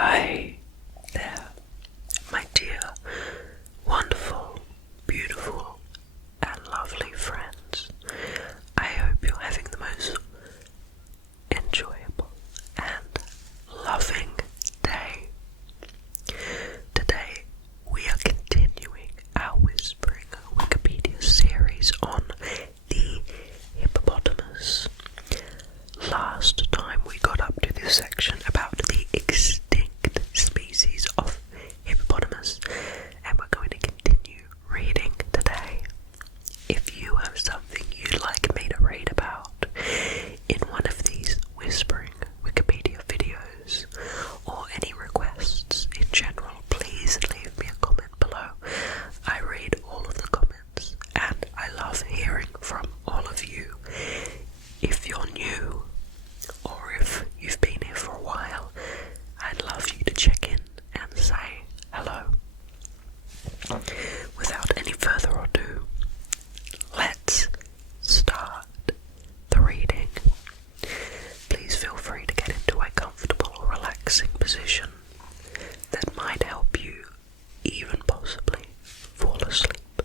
Hi there, my dear, wonderful, beautiful, and lovely friends. I hope you're having the most enjoyable and loving day. Today, we are continuing our Whispering Wikipedia series on the hippopotamus. Last time we got up to this section about the extinct species of hippopotamus, and we're going to continue reading today. If you have something you'd like me to read about in one of these Whispering Wikipedia videos, or any requests in general, please leave me a comment below. I read all of the comments, and I love hearing from all of you. If you're new, or if you've been here for a while, I'd love you to check in and say hello. Without any further ado, let's start the reading. Please feel free to get into a comfortable, relaxing position that might help you even possibly fall asleep.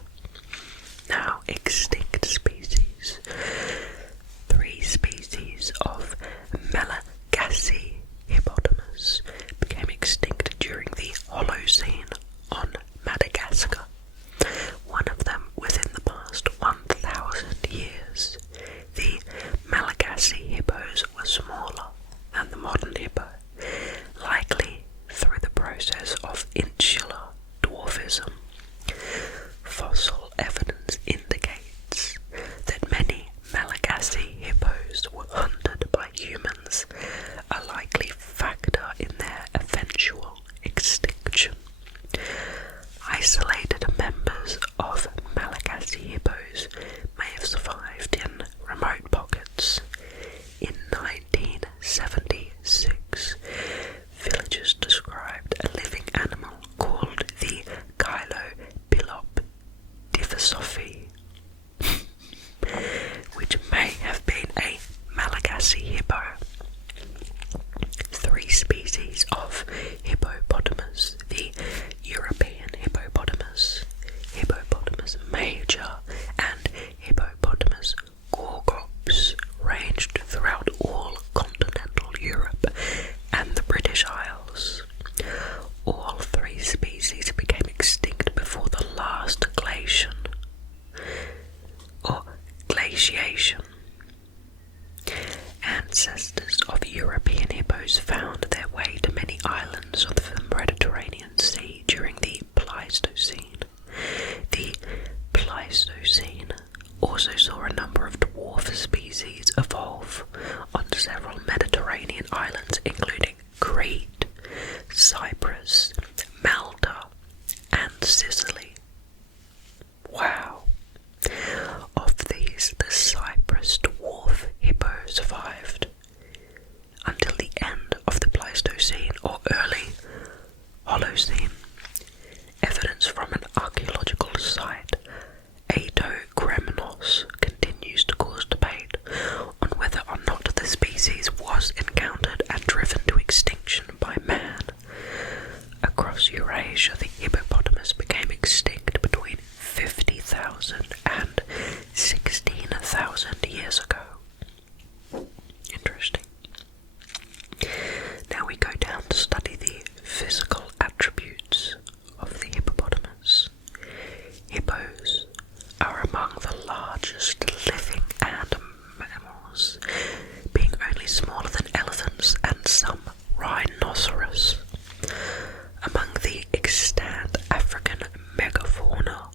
Now, extinct species. 3 species of Malagasy hippopotamus became extinct during the Holocene on Madagascar, one of them within the past 1,000 years. The Malagasy hippos were smaller than the modern hippo, likely through the process of insular dwarfism. Fossil evidence indicates that many Malagasy hippos were hunted by humans, a likely factor in their eventual extinction. Isolated members of Malagasy hippos may have survived in remote pockets. In 1976, villagers described a living animal called the Chilopilopdiphosophy, which may have been a Malagasy hippo. 3 species of hippopotamus: the European hippopotamus, Hippopotamus major, and Hippopotamus gorgops, ranged throughout all continental Europe and the British Isles. All 3 species became extinct before the last glaciation. Ancestors of European hippos found their way to many islands of the Mediterranean Sea during the Pleistocene. The Pleistocene also saw a number of dwarf species evolve on several Mediterranean islands, including Crete, Cyprus, Malta, and Sicily. Wow! Of these, the Cyprus dwarf hippo survived until the end of the Pleistocene or early Holocene. Evidence from an archaeological site, Ato Kremnos, continues to cause debate on whether or not the species was encountered and driven to extinction by man. Across Eurasia, the hippopotamus became extinct between 50,000 and 16,000 years ago. Interesting. Now we go down to study the physical attributes of the hippopotamus. Hippos are among the largest living mammals, being only smaller than elephants and some rhinoceros. Among the extant African megafauna,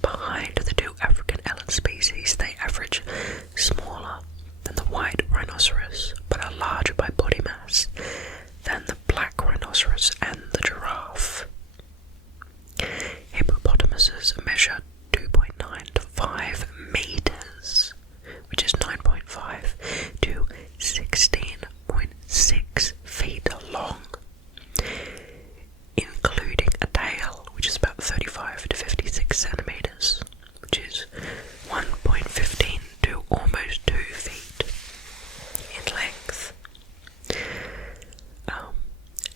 behind the 2 African eland species, they average smaller than the white rhinoceros, but are larger by body mass than the black rhinoceros and the giraffe. Hippopotamuses measure 2.9 to 5 meters, which is 9.5 to 16.6 feet long, including a tail, which is about 35 to 56 centimeters, which is 1.15 to almost 2 feet in length.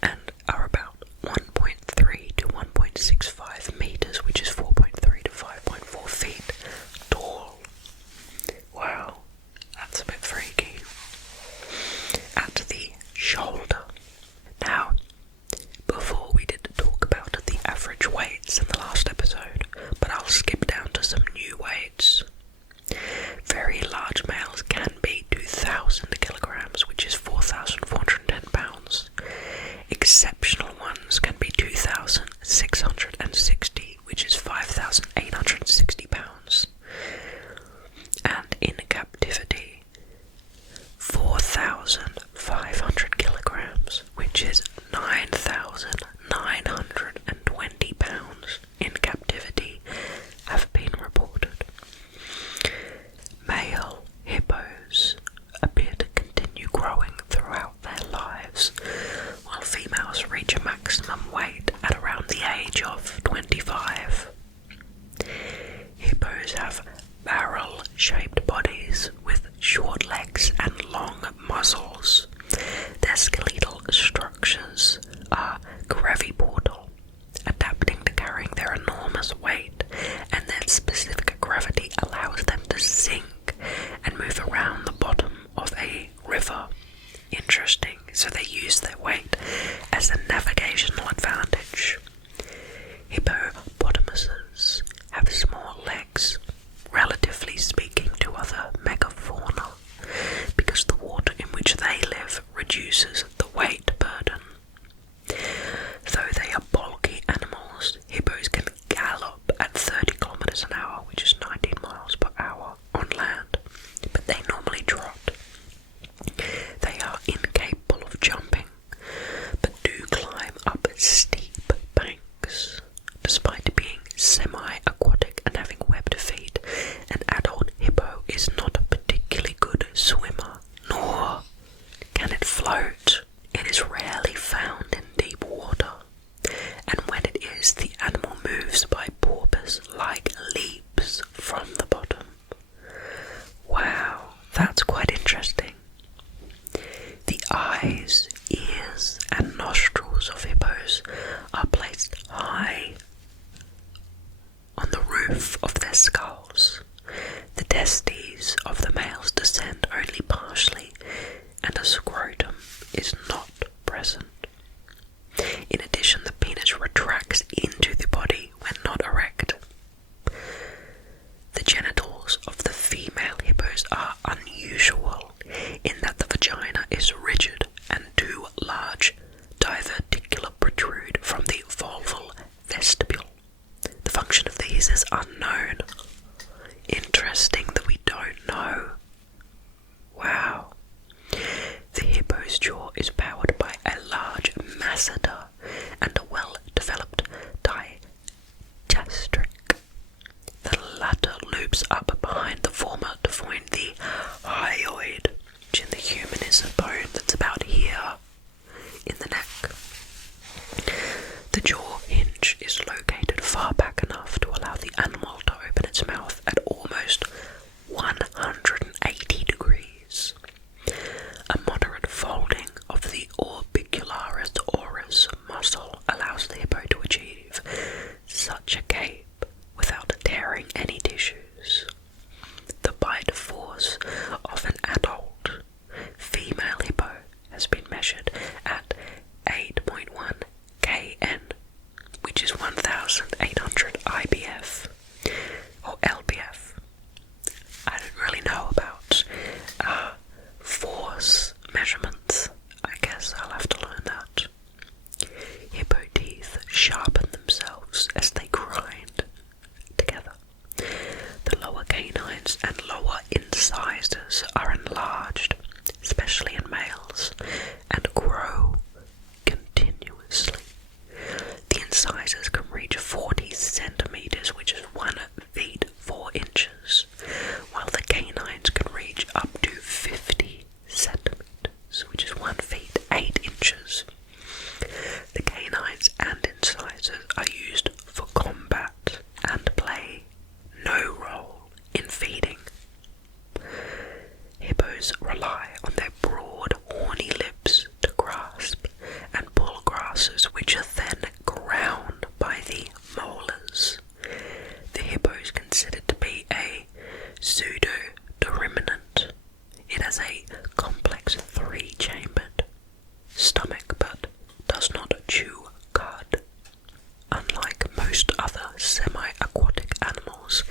And a Exceptional ones can be 2,660, which is 5,860 pounds. And in captivity, 4,500 kilograms, which is 9,920 pounds in captivity, have been reported. Male hippos appear to continue growing throughout their lives, while females reach a maximum weight at around the age of 25. Hippos have barrel-shaped bodies with short legs and long muzzles. Their skeletal structures are graviportal, adapting to carrying their enormous weight, and their specific gravity allows them to sink and move around the bottom of a river. Interesting, so they use their weight as a navigational advantage. Hippopotamuses have small legs, relatively speaking to other megafauna, because the water in which they live reduces the weight burden. Though they are bulky animals, hippos can gallop at 30 kilometers an hour, which is 19 miles per hour, on land, but they normally trot. They are incapable of jumping, but do climb up steep banks. Despite being semi-aquatic and having webbed feet, an adult hippo is not a particularly good swimmer, nor can it float. It is rarely found in deep water, and when it is, the animal moves by porpoise-like leaps from the bottom. Wow, that's quite interesting. The eyes, ears, and nostrils of hippos are placed high on the roof of their skulls. The testes of the males descend only partially, and a scrotum is not present. In addition, the penis retracts into the body when not erect. The genitals of the female hippos are unusual in that the vagina is rigid and two large diverticula protrude from the vulval vestibule. The function of these is unknown. Interesting that we don't know. Wow. The hippo's jaw is powered by a large masseter and a well-developed digastric. The latter loops up behind the former to form the hyoid, which in the human is a bone that's about here in the neck. The jaw hinge is located far back enough to allow the animal to open its mouth at almost 180 degrees. A moderate folding of the orbicularis oris muscle allows the hippo to achieve such a cape without tearing any tissues. The bite force of an adult female hippo has been measured at 8.1 kN, which is 1,800 IBF or LBF. I don't really know about force measurements. I guess I'll have to learn that. Hippo teeth sharpen themselves as they grind together. The lower canines and lower incisors are enlarged, especially in males, and grow continuously. The incisors can reach 40 centimeters, which is 1 feet 4 inches, while the canines can reach up to 50 centimeters, which is 1 feet 8 inches. The canines and incisors are used for combat and play no role in feeding. Hippos rely on their broad, horny lips to grasp and pull grasses, which are then ground by the molars. The hippo is considered to be a pseudo-ruminant. It has a complex 3-chambered stomach but does not chew cud. Unlike most other semi-aquatic animals,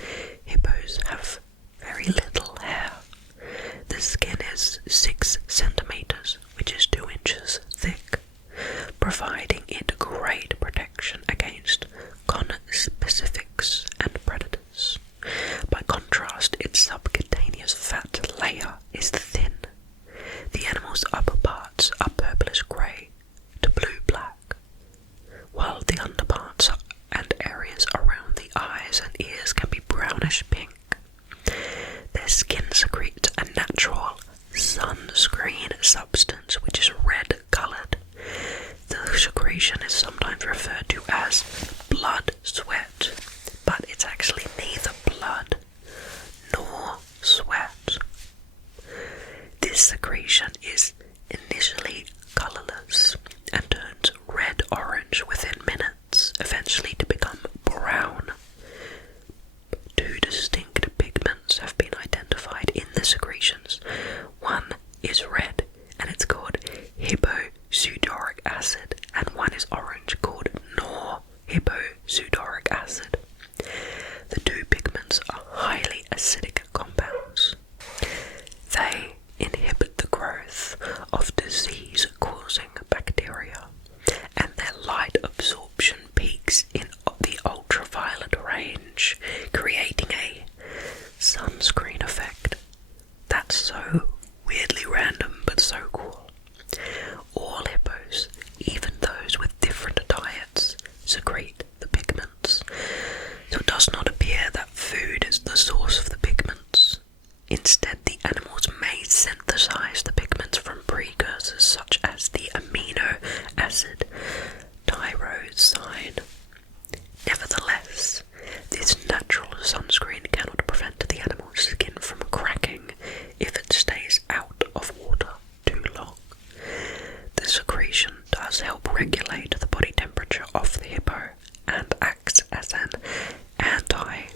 hippos have very little hair. The skin is 6 centimeters, which is 2 inches thick, providing it great protection against conspecifics and predators. By contrast, its subcutaneous fat layer is thin. The animal's upper parts are purplish-grey to blue-black, while the underparts and areas around the eyes and ears can be brownish-pink. Their skin secretes a natural sunscreen substance which is red-coloured. The secretion is sometimes referred to as blood sweat, but it's actually neither blood nor sweat. This secretion is initially colourless and turns red-orange within minutes, eventually to become brown. Two distinct pigments have been identified in the secretions. One is red, and it's called hipposudoric acid, and one is orange, called norhipposudoric acid. The two pigments are highly acidic compounds. They inhibit the growth of disease-causing bacteria, and their light absorption peaks in the ultraviolet range, creating a sunscreen effect. That's so weirdly random, but so cool. All hippos, even those with different diets, secrete the pigments, so it does not appear that food is the source of the pigments. Instead, the animals may synthesize the pigments from precursors such as the amino acid tyrosine. Nevertheless, this natural sunscreen cannot prevent the animal's skin from cracking if it stays out of water too long. The secretion does help regulate the body temperature of the hippo and acts as an antibiotic.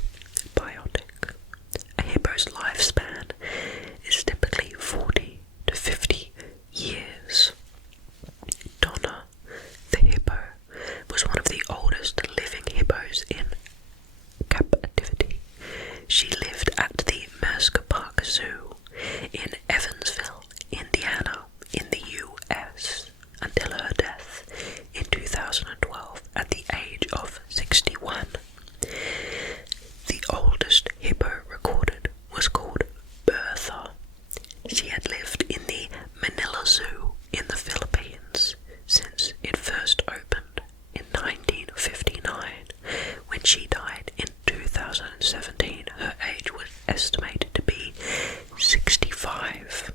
A hippo's lifespan is typically 40 to 50 years. Donna, the hippo, was one of the oldest living hippos in captivity. She lived at the Mercer Park Zoo in Evansville, Indiana, in the US, until her death in 2012 at the age of 61. The oldest hippo recorded was called Bertha. She had lived in the Manila Zoo in the Philippines since it first opened in 1959. When she died in 2017, her age was estimated to be 65.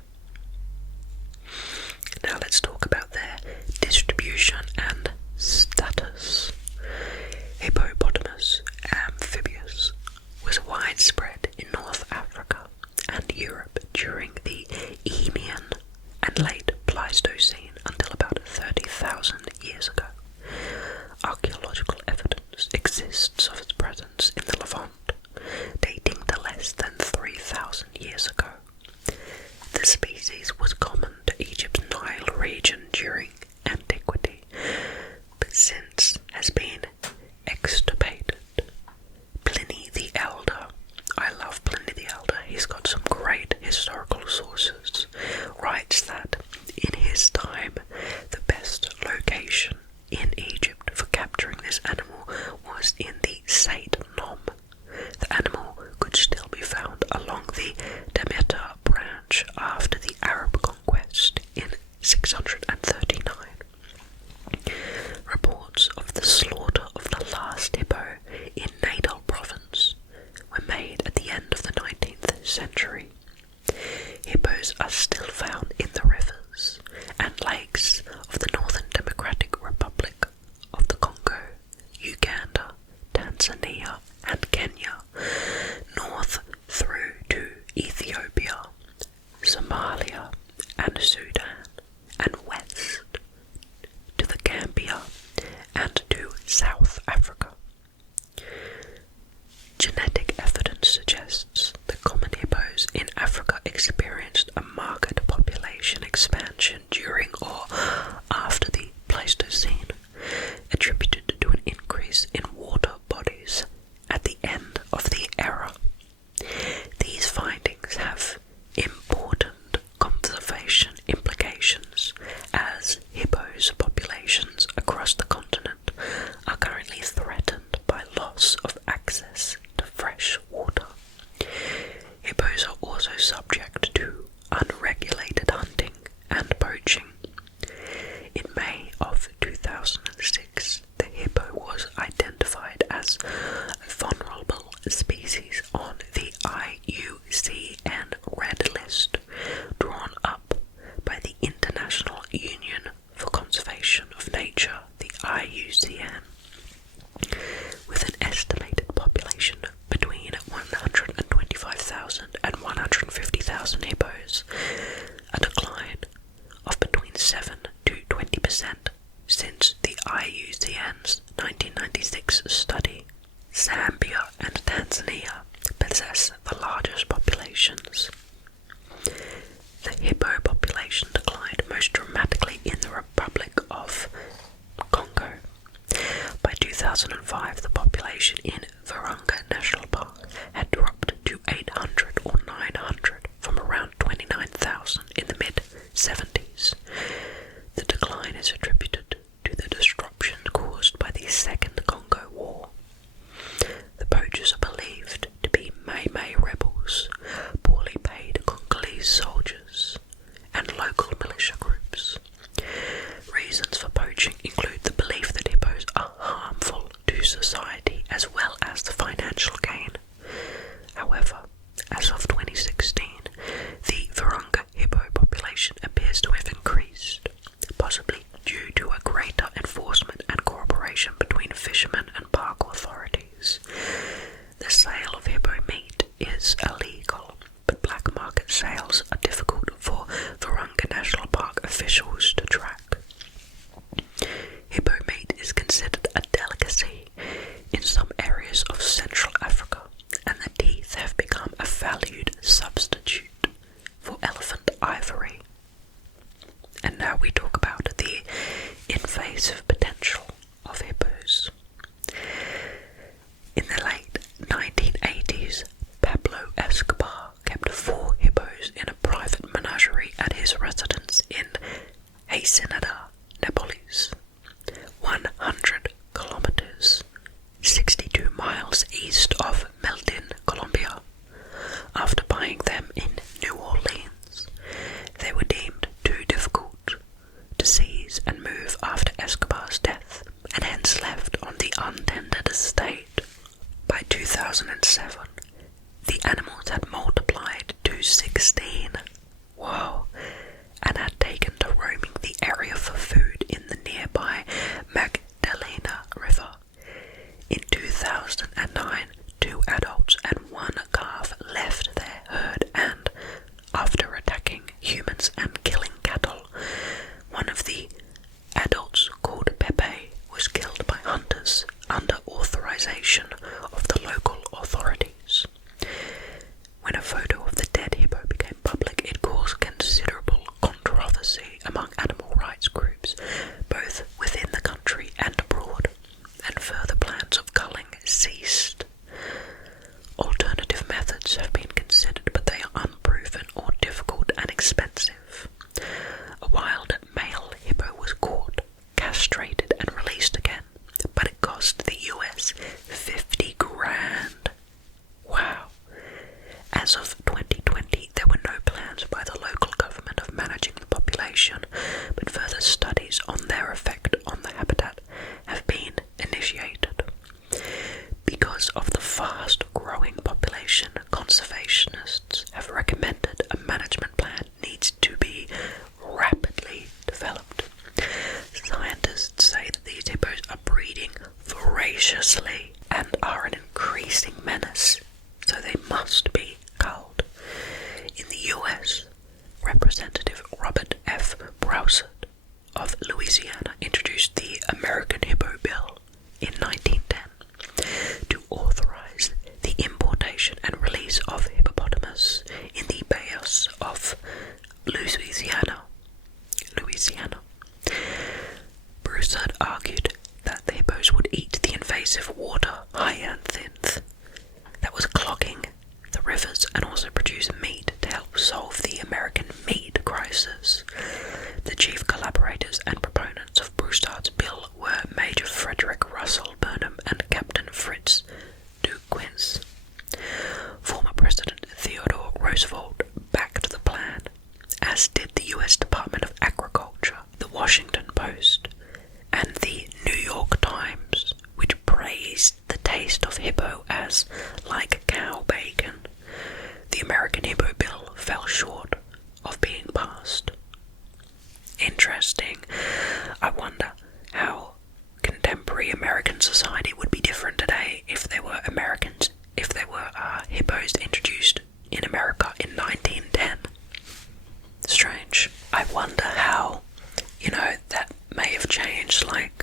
Now let's talk about their distribution and status. Hippopotamus amphibius was widespread in North Africa and Europe during the Eocene and late Pleistocene until about 30,000 years ago. Archaeological evidence exists of its presence in the Levant, dating to less than 3,000 years ago. The species was common to Egypt's Nile region during antiquity, but since has been extirpated. Pliny the Elder, I love Pliny the Elder, he's got some great historical sources, writes that in his time the best location in Egypt for capturing this animal was in the Seit Nom. The animal could still be found along the Demeter branch after the Arab conquest in 639. Reports of the slaughter of the last hippo in Natal province were made at the end of the 19th century. Hippos are still found in the rivers and lakes of the Northern Democratic Republic of the Congo, Uganda, Tanzania and Kenya, north through to Ethiopia, Somalia and Sudan, and west to the Gambia and to South Africa. Genetic evidence suggests the common hippos in Africa experienced a marked population expansion during or after the Pleistocene, attributed to an increase in water bodies at the end of the era. These findings have important conservation implications as hippos populations IUCN, with an estimated population between 125,000 and 150,000 hippos, a decline of between 7 to 20% since the IUCN's 1996 study. Zambia and Tanzania possess the largest populations. The hippo population declined most dramatically in the Republic of Congo. By 2005, the population in Virunga National Park had dropped to 800 or 900 from around 29,000 in the mid-70s. The decline is attributed to the disruption caused by the Second Congo War. The poachers are believed to be Mai rebels, poorly paid Congolese soldiers, and local militia groups. Reasons for poaching include the belief that hippos are harmful to society as well as the financial gain. However, as of 2016, the Virunga hippo population appears to have increased, possibly due to a greater enforcement and cooperation between fishermen and park authorities. The sale of hippo meat is illegal, but black market sales are difficult for Virunga National Park officials to track. Hippo meat is considered a delicacy in some areas of Central Africa, and the teeth have become a valued substitute for elephant ivory. And now we talk about the invasive potential of hippos. In the late 1980s, Pablo Escobar kept 4 hippos in a private menagerie at his residence in Ensenada, Nápoles, 100 kilometers, 62 miles east of Medellin, Colombia. After buying them in New Orleans, they were deemed too difficult to seize and move after Escobar's death, and hence left on the untended estate. By 2007, the animals had multiplied to 16. Wow! And had taken to roaming the area for food in the nearby Magdalena River. In 2009, 2 adults and 1 calf left their herd and, after attacking humans and killing cattle, one of the adults, called Pepe, was killed by hunters under authorization of the local authorities. When a photo of the dead hippo became public, it caused considerable controversy among animal rights groups, both within the country and abroad, and further plans of culling ceased. Alternative methods have been considered, but they are unproven or difficult and expensive. A wild male hippo was caught, castrated and released again, but it cost the US 50 grand. Wow. As of 2020, there were no plans by the local government of managing the population, but further studies on their effect on the habitat have been initiated. Because of the fast growing population, conservationists have recommended a management plan needs to be rapidly developed. Scientists say that these hippos are breeding voraciously and are an increasing menace, so they must be culled. In the US, Representative Robert F. Broussard of Louisiana introduced the American Hippo Bill in 1910 to authorize the importation and release of hippopotamus in the bayous of Louisiana. Broussard argued that the hippos would eat the invasive water hyacinth that was clogging the rivers and also produce meat to help solve the American meat crisis. The chief collaborators and proponents of Broussard's bill were Major Frederick Russell Burnham and Captain Fritz Duquesne. Former President Theodore Roosevelt backed the plan, as did the U.S. Department of Agriculture, the Washington Post, and the New York Times, which praised American society would be different today if there were hippos introduced in America in 1910. Strange. I wonder how, that may have changed, like,